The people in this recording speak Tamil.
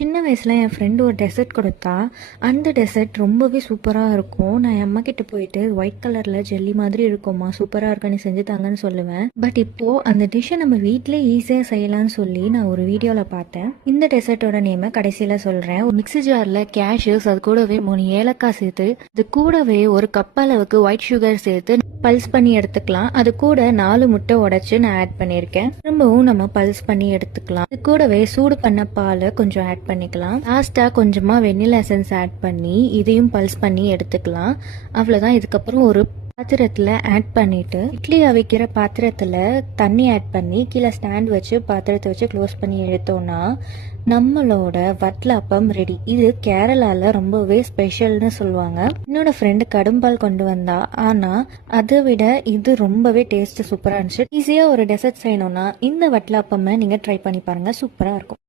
சின்ன வயசில் என் ஃப்ரெண்டு ஒரு டெசர்ட் கொடுத்தா. அந்த டெசர்ட் ரொம்பவே சூப்பராக இருக்கும். நான் என் அம்மா கிட்ட போயிட்டு ஒயிட் கலரில் ஜெல்லி மாதிரி இருக்கும்மா, சூப்பராக இருக்கா, நீ செஞ்சு தாங்கன்னு சொல்லுவேன். பட் இப்போது அந்த டிஷ்ஷை நம்ம வீட்டிலே ஈஸியாக செய்யலாம்னு சொல்லி நான் ஒரு வீடியோவில் பார்த்தேன். இந்த டெசர்ட்டோட நேமை கடைசியில் சொல்கிறேன். ஒரு மிக்ஸி ஜாரில் கேஷ்யூஸ், அது கூடவே 3 ஏலக்காய் சேர்த்து, இது கூடவே ஒரு கப் அளவுக்கு ஒயிட் சுகர் சேர்த்து பல்ஸ் பண்ணி எடுத்துக்கலாம். அது கூட 4 முட்டை உடைச்சு நான் ஆட் பண்ணியிருக்கேன். திரும்பவும் நம்ம பல்ஸ் பண்ணி எடுத்துக்கலாம். இது கூடவே சூடு பண்ண பால் கொஞ்சம் ஆட் பண்ணிக்கலாம். லாஸ்டா கொஞ்சமா வெண்ணிலா எசன்ஸ் ஆட் பண்ணி இதையும் பல்ஸ் பண்ணி எடுத்துக்கலாம். அவ்வளவுதான். இதுக்கப்புறம் ஒரு பாத்திரத்துல ஆட் பண்ணிட்டு இட்லி அவிக்கிற பாத்திரத்துல தண்ணி ஆட் பண்ணி கீழே ஸ்டாண்ட் வச்சு பாத்திரத்தை வச்சு க்ளோஸ் பண்ணி எடுத்தோம்னா நம்மளோட வட்லாப்பம் ரெடி. இது கேரளால ரொம்பவே ஸ்பெஷல்னு சொல்லுவாங்க. என்னோட ஃப்ரெண்டு கடும்பால் கொண்டு வந்தா, ஆனா அதை விட இது ரொம்பவே டேஸ்ட் சூப்பரா இருந்துச்சு. ஈஸியா ஒரு டெசர்ட் செய்யணும்னா இந்த வட்லாப்பம் நீங்க ட்ரை பண்ணி பாருங்க, சூப்பரா இருக்கும்.